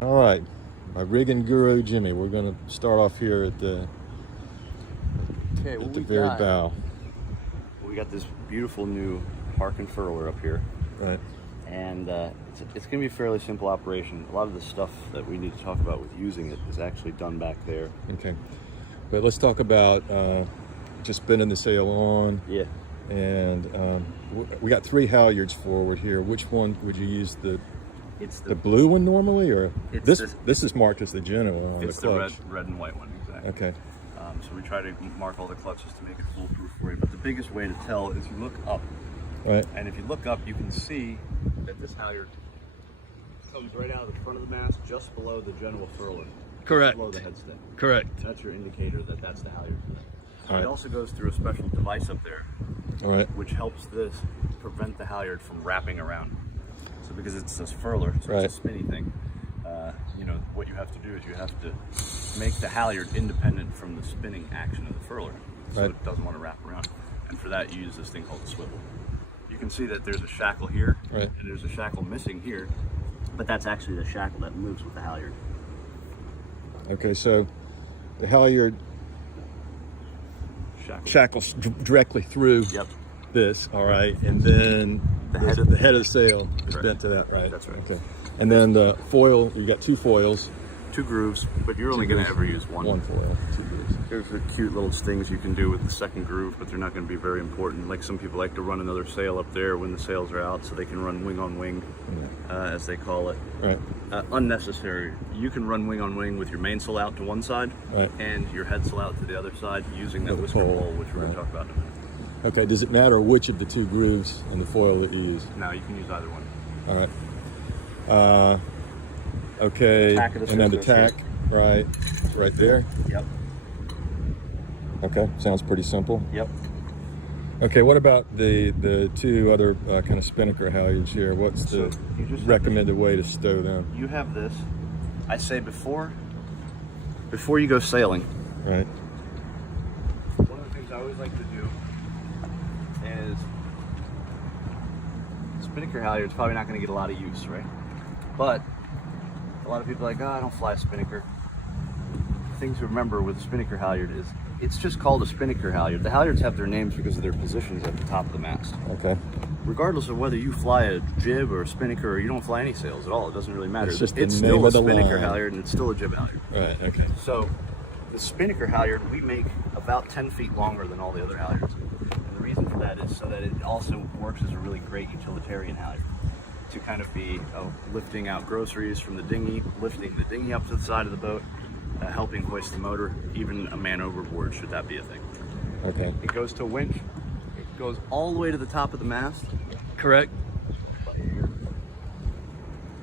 All right, my rigging guru, Jimmy. We're going to start off here at the very bow. We got this beautiful new Harken Furler up here. Right. And it's going to be a fairly simple operation. A lot of the stuff that we need to talk about with using it is actually done back there. Okay. But let's talk about just spinning the sail on. Yeah. And we got 3 halyards forward here. Which one would you use? It's the blue one normally, or this is marked as the general on it's the clutch? the red and white one, exactly. Okay. So we try to mark all the clutches to make it foolproof for you. But the biggest way to tell is you look up. Right. And if you look up, you can see that this halyard comes right out of the front of the mast, just below the general furler. Correct. Below the headstay. Correct. That's your indicator that that's the halyard. All right. It also goes through a special device up there, All right. which helps this prevent the halyard from wrapping around. So because it's this furler, so Right. it's a spinny thing, you know, what you have to do is you have to make the halyard independent from the spinning action of the furler, so Right. it doesn't want to wrap around. And for that, you use this thing called a swivel. You can see that there's a shackle here, Right. and there's a shackle missing here, but that's actually the shackle that moves with the halyard. Okay, so the halyard shackles directly through Yep. this, all right, and then the head of the sail is bent to that, right? That's right. Okay, and then the foil, you got 2 foils. 2 grooves, but you're only going to ever use one. One foil, 2 grooves. There's the cute little things you can do with the second groove, but they're not going to be very important. Like some people like to run another sail up there when the sails are out, so they can run wing on wing, as they call it. Right. Unnecessary. You can run wing on wing with your mainsail out to one side, Right. and your headsail out to the other side, using that With a whisker pole, pole, which we're going right. to talk about in a minute. Okay, does it matter which of the 2 grooves on the foil that you use? Now you can use either one. All right. Okay, Tack of the and then the sail goes tack, right, it's right there. Yep. Okay, sounds pretty simple. Yep. Okay, what about the 2 other kind of spinnaker halyards here? What's So the you just recommended way to stow them? You have this. I say before you go sailing. Right. One of the things I always like to do is spinnaker halyard's probably not going to get a lot of use, right? But a lot of people are like, oh, I don't fly a spinnaker. The thing to remember with a spinnaker halyard is it's just called a spinnaker halyard. The halyards have their names because of their positions at the top of the mast. Okay. Regardless of whether you fly a jib or a spinnaker or you don't fly any sails at all, it doesn't really matter. It's just the it's name still a of the spinnaker line. halyard and it's still a jib halyard. Right, okay. So the spinnaker halyard we make about 10 feet longer than all the other halyards. And the reason for that is so that it also works as a really great utilitarian halyard. To kind of be lifting out groceries from the dinghy, lifting the dinghy up to the side of the boat, helping hoist the motor, even a man overboard should that be a thing. Okay. It goes to a winch, it goes all the way to the top of the mast. Correct.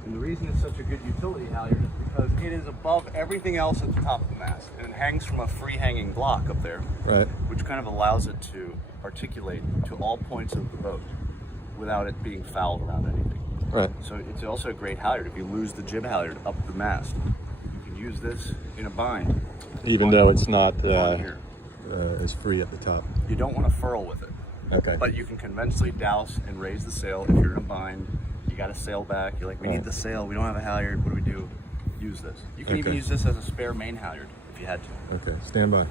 And the reason it's such a good utility halyard is because it is above everything else at the top of the mast, and it hangs from a free hanging block up there, Right. which kind of allows it to articulate to all points of the boat without it being fouled around anything. Right. So it's also a great halyard. If you lose the jib halyard up the mast, you can use this in a bind. Even though it's not on here. as free at the top. You don't want to furl with it. Okay. But you can conventionally douse and raise the sail if you're in a bind. You got to sail back. You're like, we need the sail. We don't have a halyard. What do we do? Use this. You can even Okay. use this as a spare main halyard if you had to. Okay, stand by.